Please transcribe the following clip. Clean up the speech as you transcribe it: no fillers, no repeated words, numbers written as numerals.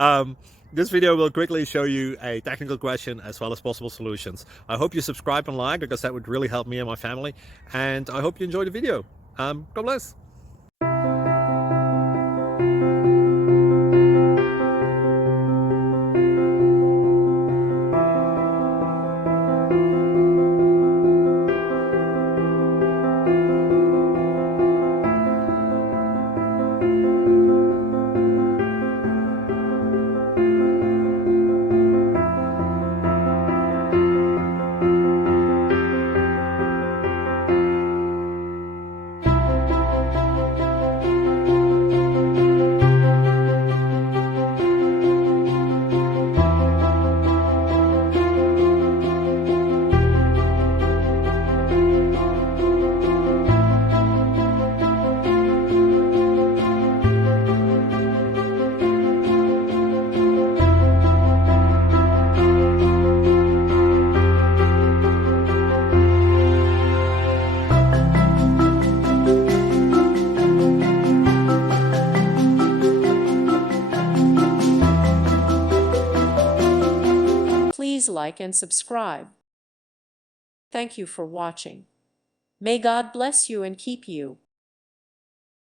um, this video will quickly show you a technical question as well as possible solutions. I hope you subscribe and like, because that would really help me and my family. And I hope you enjoy the video. God bless. Please like and subscribe. Thank you for watching. May God bless you and keep you.